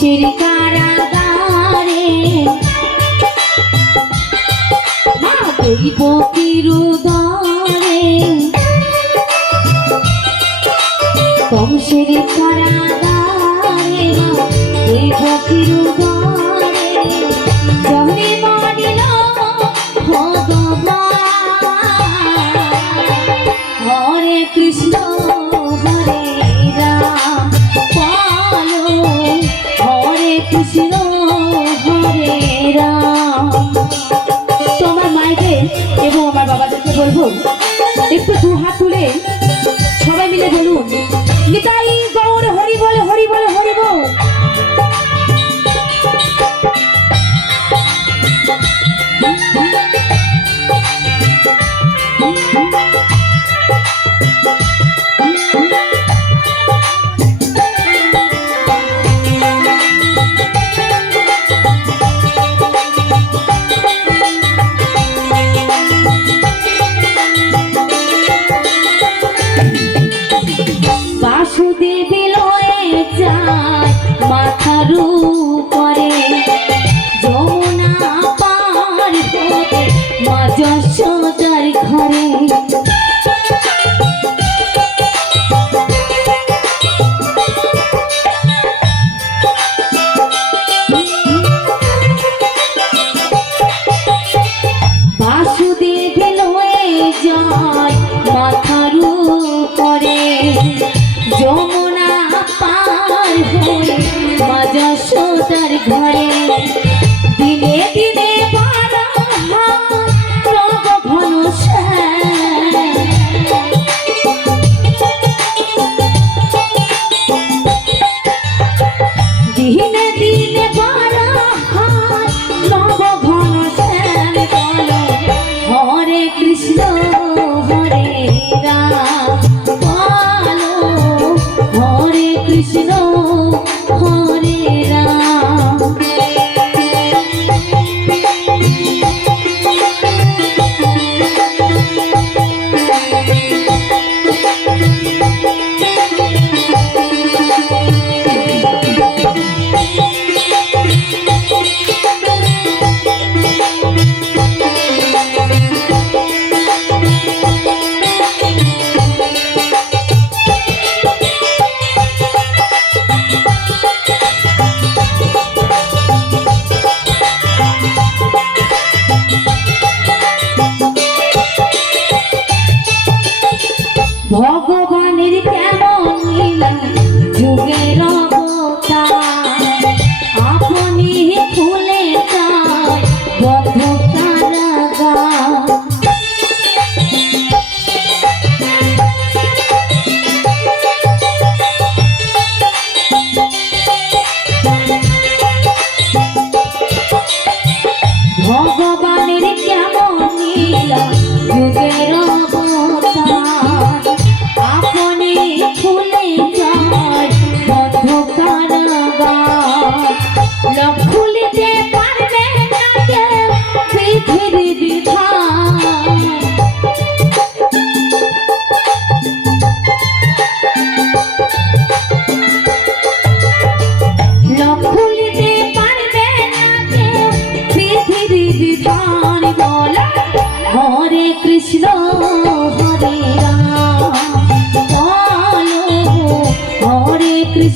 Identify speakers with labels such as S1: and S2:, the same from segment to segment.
S1: ধ্বংসের কারাগারে। মা দৈব কিরুদরে? বংশের কারাগারে মা দৈব কিরুদরে? একটু দু হাত তুলে সবাই মিলে বলুন নিতাই গৌর হরি বল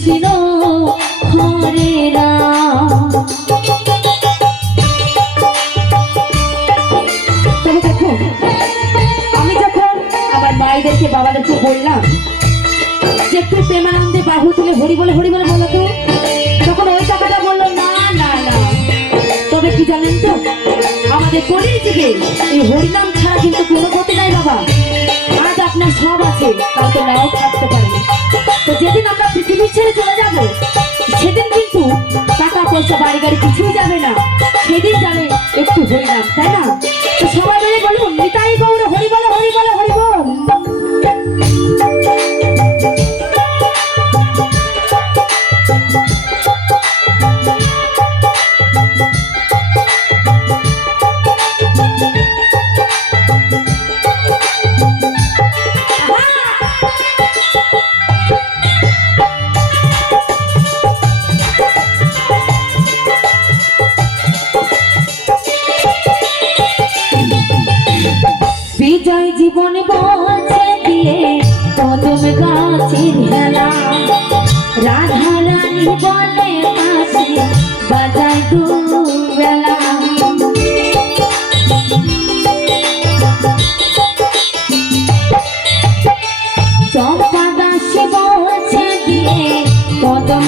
S1: কৃষ্ণ হরে তবে আমি যখন আমার মায়েদেরকে বাবাদেরকে বললাম যে, একটু প্রেমানন্দে বাহু তুলে হরি বলে হরি বলে বলো তখন ওই টাকাটা বলল, না না না। তবে কি জানেন তো, আমাদের কলির যুগে এই হরিনাম ছাড়া কিন্তু কোনো গতি নাই বাবা। আজ আপনার সব আছে, তাও তো নাও বাড়ি গাড়ি কিছুই যাবে না। সেদিন যাবে একটু হরিনাম তাই না? কদম